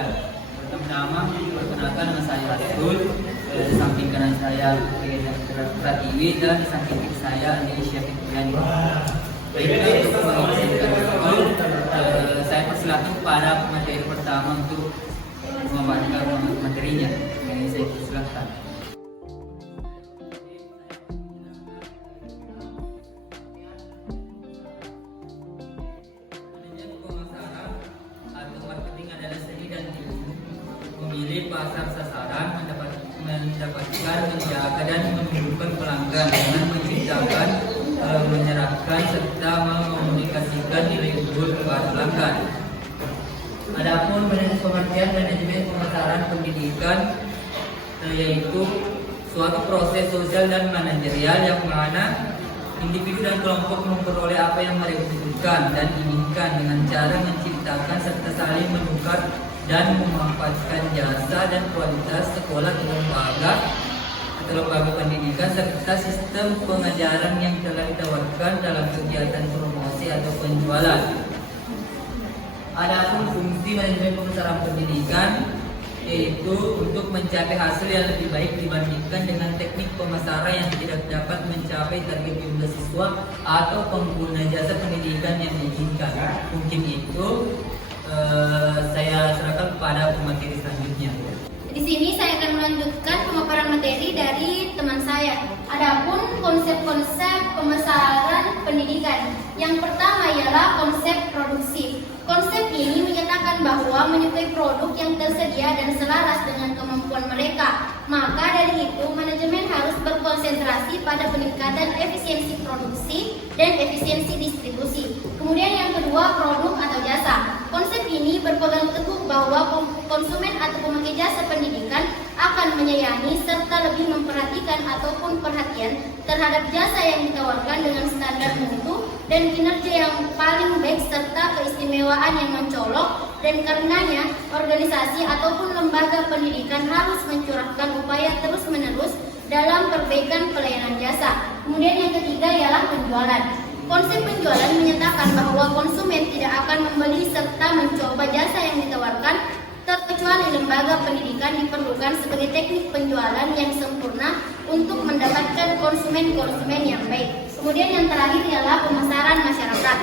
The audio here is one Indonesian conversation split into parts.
pendidikan. Pertama, perkenalkan nama saya Abdul. Di samping kanan saya Pratiwi dan di samping kiri saya Andi Syafiqulani. Baiklah, untuk mengizinkan itu, saya persilakan kepada materi pertama untuk membacakan materinya. Yang saya persilakan. Memilih pasar sasaran, mendapatkan, menjaga dan menumbuhkan pelanggan dengan menciptakan, menyerapkan serta mengomunikasikan nilai unggul kepada pelanggan. Adapun pengertian manajemen pemasaran pendidikan yaitu suatu proses sosial dan manajerial yang mana individu dan kelompok memperoleh apa yang mereka butuhkan dan inginkan dengan cara menciptakan serta saling menukar dan memanfaatkan jasa dan kualitas sekolah atau lembaga pendidikan serta sistem pengajaran yang telah ditawarkan dalam kegiatan promosi atau penjualan. Adapun fungsi manajemen pemasaran pendidikan yaitu untuk mencapai hasil yang lebih baik dibandingkan dengan teknik pemasaran yang tidak dapat mencapai target jumlah siswa atau pengguna jasa pendidikan yang diinginkan. Mungkin itu saya serahkan kepada pemateri selanjutnya. Di sini saya akan melanjutkan pemaparan materi dari teman saya. Adapun konsep-konsep pemasaran pendidikan. Yang pertama ialah konsep produksi. Konsep ini menyatakan bahwa menyukai produk yang tersedia dan selaras dengan kemampuan mereka. Maka dari itu, manajemen harus berkonsentrasi pada peningkatan efisiensi produksi dan efisiensi distribusi. Kemudian yang kedua, produk atau jasa. Konsep ini berpegang teguh bahwa konsumen atau pemakai jasa pendidikan akan menyayangi serta lebih memperhatikan ataupun perhatian terhadap jasa yang ditawarkan dengan standar mutu dan kinerja yang paling baik serta keistimewaan yang mencolok, dan karenanya organisasi ataupun lembaga pendidikan harus mencurahkan upaya terus-menerus dalam perbaikan pelayanan jasa. Kemudian yang ketiga ialah penjualan. Konsep penjualan menyatakan bahwa konsumen tidak akan membeli serta mencoba jasa yang ditawarkan terkecuali lembaga pendidikan diperlukan sebagai teknik penjualan yang sempurna untuk mendapatkan konsumen-konsumen yang baik. Kemudian yang terakhir ialah pemasaran masyarakat.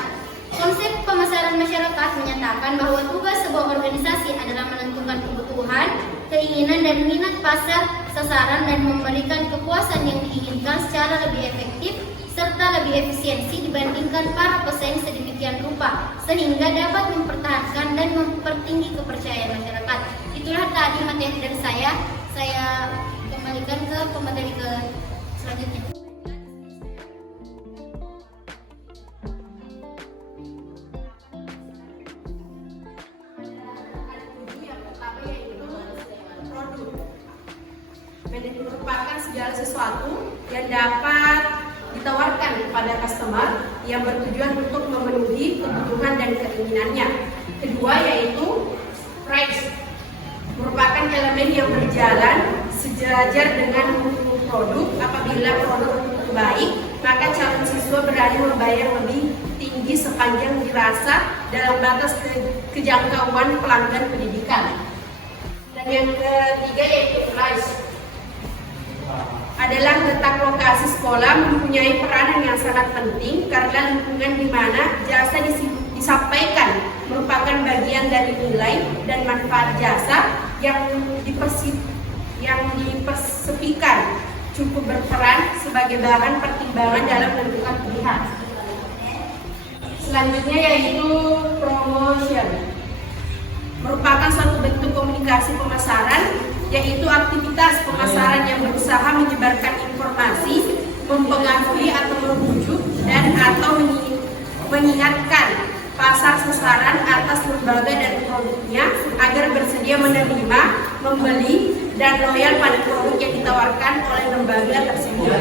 Konsep pemasaran masyarakat menyatakan bahwa tugas sebuah organisasi adalah menentukan kebutuhan, keinginan dan minat pasar sasaran dan memberikan kepuasan yang diinginkan secara lebih efektif serta lebih efisiensi dibandingkan para pesaing sedemikian rupa, sehingga dapat mempertahankan dan mempertinggi kepercayaan masyarakat. Itulah tadi materi dari saya kembalikan ke pemateri selanjutnya. Manajemen merupakan segala sesuatu yang dapat ditawarkan kepada customer yang bertujuan untuk memenuhi kebutuhan dan keinginannya. Kedua yaitu price, merupakan elemen yang berjalan sejajar dengan mutu produk. Apabila produk baik, maka calon siswa berani membayar lebih tinggi sepanjang dirasa dalam batas kejangkauan pelanggan pendidikan. Dan yang ketiga yaitu price, adalah letak lokasi sekolah mempunyai peranan yang sangat penting karena lingkungan di mana jasa disampaikan merupakan bagian dari nilai dan manfaat jasa yang dipersepikan cukup berperan sebagai bahan pertimbangan dalam menentukan pilihan. Selanjutnya yaitu promotion, merupakan suatu bentuk komunikasi pemasaran, yaitu aktivitas pemasaran yang berusaha menyebarkan informasi, mempengaruhi atau membujuk dan atau mengingatkan pasar sasaran atas lembaga dan produknya agar bersedia menerima, membeli, dan loyal pada produk yang ditawarkan oleh lembaga tersebut.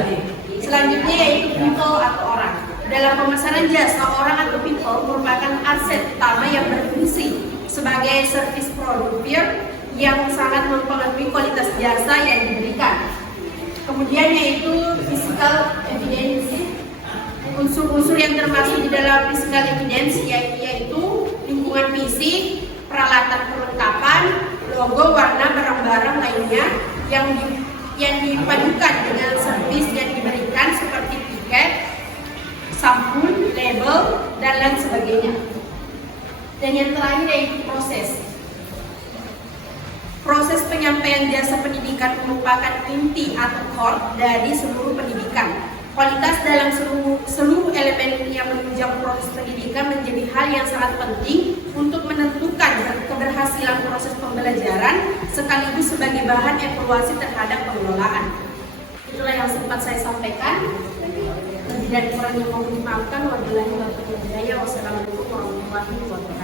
Selanjutnya yaitu people atau orang. Dalam pemasaran jasa, orang atau people merupakan aset utama yang berfungsi sebagai service provider yang sangat mempengaruhi kualitas jasa yang diberikan. Kemudian yaitu physical evidence. Unsur-unsur yang termasuk di dalam physical evidence yaitu lingkungan fisik, peralatan perlengkapan, logo, warna, barang-barang lainnya yang dipadukan dengan servis yang diberikan seperti tiket, sampul, label, dan lain sebagainya. Dan yang terakhir yaitu proses. Proses penyampaian jasa pendidikan merupakan inti atau core dari seluruh pendidikan. Kualitas dalam seluruh elemen yang menunjang proses pendidikan menjadi hal yang sangat penting untuk menentukan keberhasilan proses pembelajaran sekaligus sebagai bahan evaluasi terhadap pengelolaan. Itulah yang sempat saya sampaikan. Lebih dari kurangnya mohon dimaafkan. Wabillahi taufiq wal hidayah. Wassalamualaikum warahmatullahi wabarakatuh.